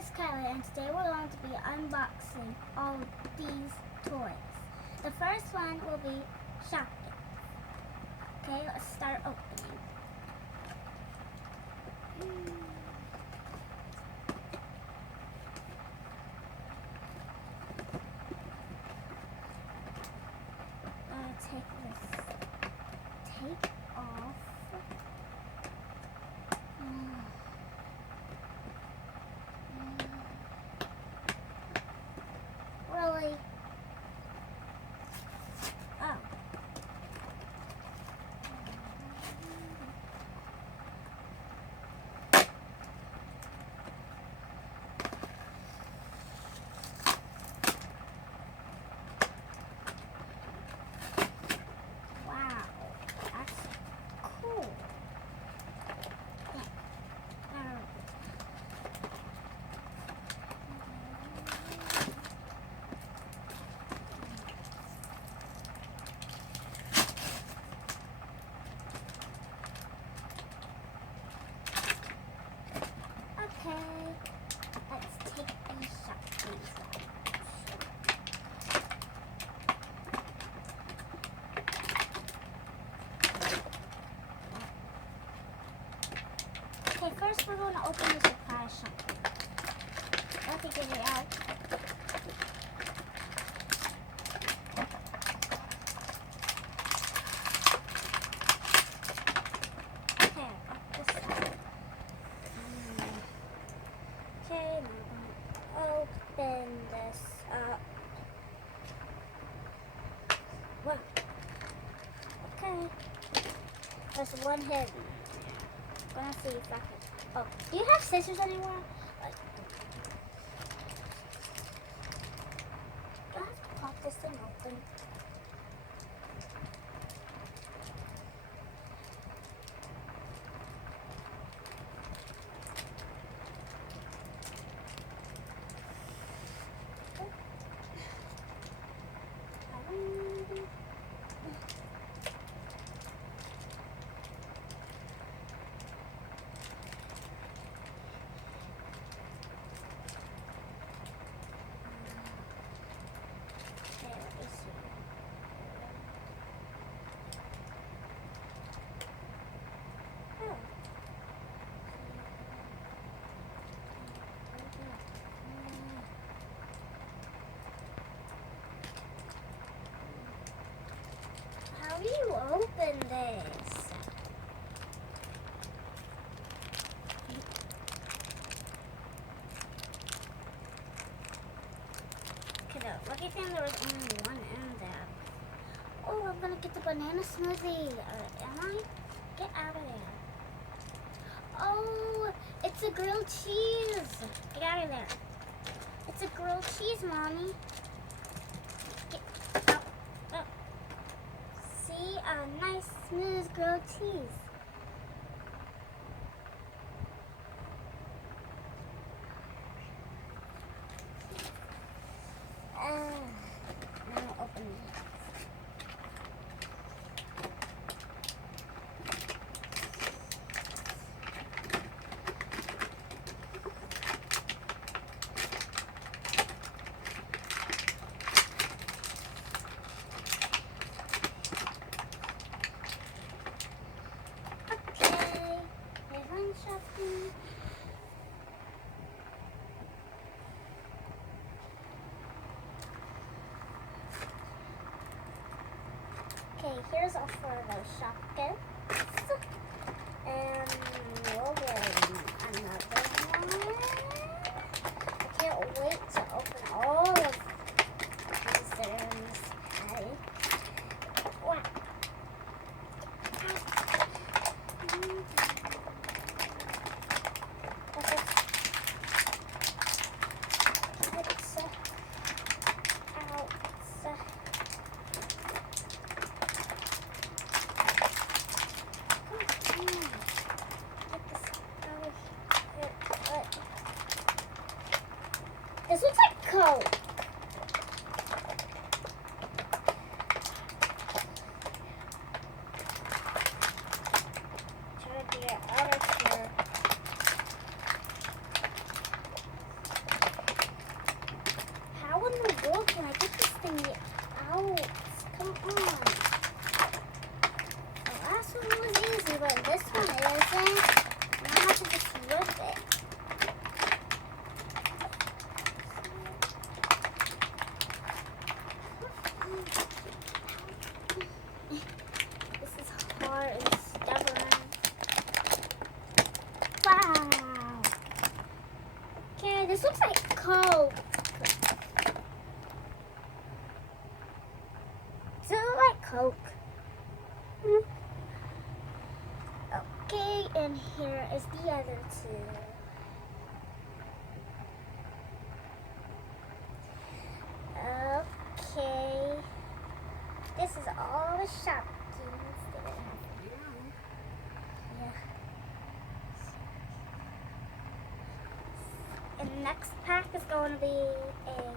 is Kylie, and today we're going to be unboxing all of these toys. The first one will be Shopkins. Okay, let's start opening. Take this tape off. Really? Oh. Wow, that's cool. Okay, let's take these Shopkins out. Okay, first we're going to open the surprise Shopkins. Let's get it out. Okay, I got this out. Okay, now I'm going to open this up. Wow. Okay. There's one hidden. I'm gonna see if I can. Oh, do you have scissors anywhere? Like, do I have to pop this thing open? How do you open this? Okay, no, lucky thing there was only one in there. Oh, I'm gonna get the banana smoothie. Am I? Get out of there. Oh, it's a grilled cheese. Get out of there. It's a grilled cheese, Mommy. Get out. Oh. See, a nice smooth grilled cheese. Now open it. Okay, here's all four of those Shopkins. And we'll get another one. I can't wait to open all of these that are in this patty. Wow. This looks like Coke. Try to get it out of here. this looks like Coke. Does it look like Coke? Okay, and here is the other two. Okay. This is all the Shopkins that I have now. Yeah. And the next pack is going to be a